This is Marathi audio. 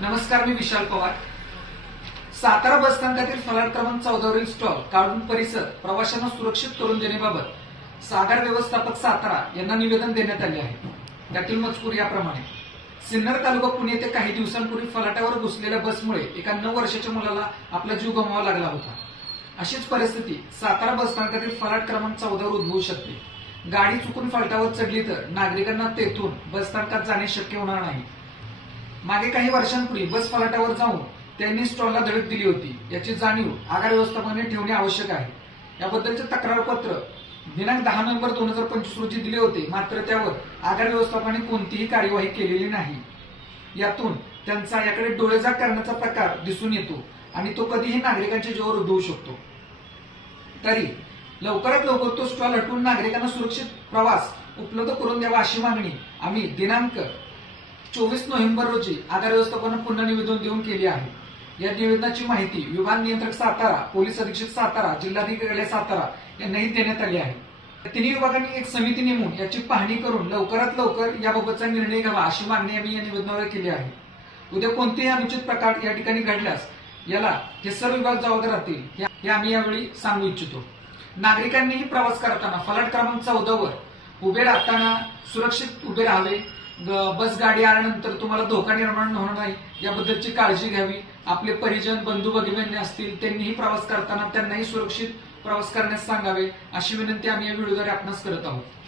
नमस्कार मी विशाल पवार. सातारा बसस्थानकातील फलाट क्रमांक चौदावरील स्टॉल काढून परिसर प्रवाशांना सुरक्षित करून देण्याबाबत सागर व्यवस्थापक सातारा यांना निवेदन देण्यात आले आहे. त्यातील मजकूर याप्रमाणे. सिन्नर तालुका पुणे येथे काही दिवसांपूर्वी फलाटावर घुसलेल्या बसमुळे एका नऊ वर्षाच्या मुलाला आपला जीव गमवावा लागला होता. अशीच परिस्थिती सातारा बस स्थानकातील फलाट क्रमांक चौदावर उद्भवू शकते. गाडी चुकून फलाटावर चढली तर नागरिकांना तेथून बसस्थानकात जाणे शक्य होणार नाही. मागे काही वर्षांपूर्वी बस फलाटावर जाऊन त्यांनी स्टॉलला धडक दिली होती. याची जाणीव आगार व्यवस्थापनाने ठेवणे आवश्यक आहे. याबद्दलचे तक्रारपत्र दिनांक दहा नोव्हेंबर दोन हजार पंचवीस रोजी दिले होते. मात्र त्यावर आगार व्यवस्थापनाने कोणतीही कार्यवाही केलेली नाही. यातून त्यांचा याकडे डोळेजाग करण्याचा प्रकार दिसून येतो आणि तो कधीही नागरिकांच्या जीवावर उद्भवू शकतो. तरी लवकरात लवकर तो स्टॉल हटवून नागरिकांना सुरक्षित प्रवास उपलब्ध करून द्यावा अशी मागणी आम्ही दिनांक चोवीस नोव्हेंबर रोजी आधार व्यवस्थापन पुन्हा निवेदन देऊन केली आहे. या निवेदनाची माहिती विभाग नियंत्रक सातारा पोलीस अधीक्षक सातारा जिल्हाधिकारी सातारा यांनाही देण्यात आली आहे. तिन्ही विभागांनी एक समिती नेमून याची पाहणी करून लवकरात लवकर याबाबतचा निर्णय घ्यावा अशी मागणी आम्ही या निवेदनावर केली आहे. उद्या कोणतेही अनुचित प्रकार या ठिकाणी घडल्यास याला हे सर्व विभाग जबाबदार राहतील हे- आम्ही यावेळी सांगू इच्छितो. नागरिकांनीही प्रवास करताना फलाट क्रमांक चौदावर उभे राहताना सुरक्षित उभे राहावे बस गाडी आल्यानंतर तुम्हाला धोका निर्माण होणार नाही. याबद्दलची काळजी घ्यावी. आपले परिजन बंधू भगिनी असतील त्यांनीही प्रवास करताना त्यांनाही सुरक्षित प्रवास करण्यास सांगावे अशी विनंती आम्ही या व्हिडिओद्वारे आपणास करत आहोत.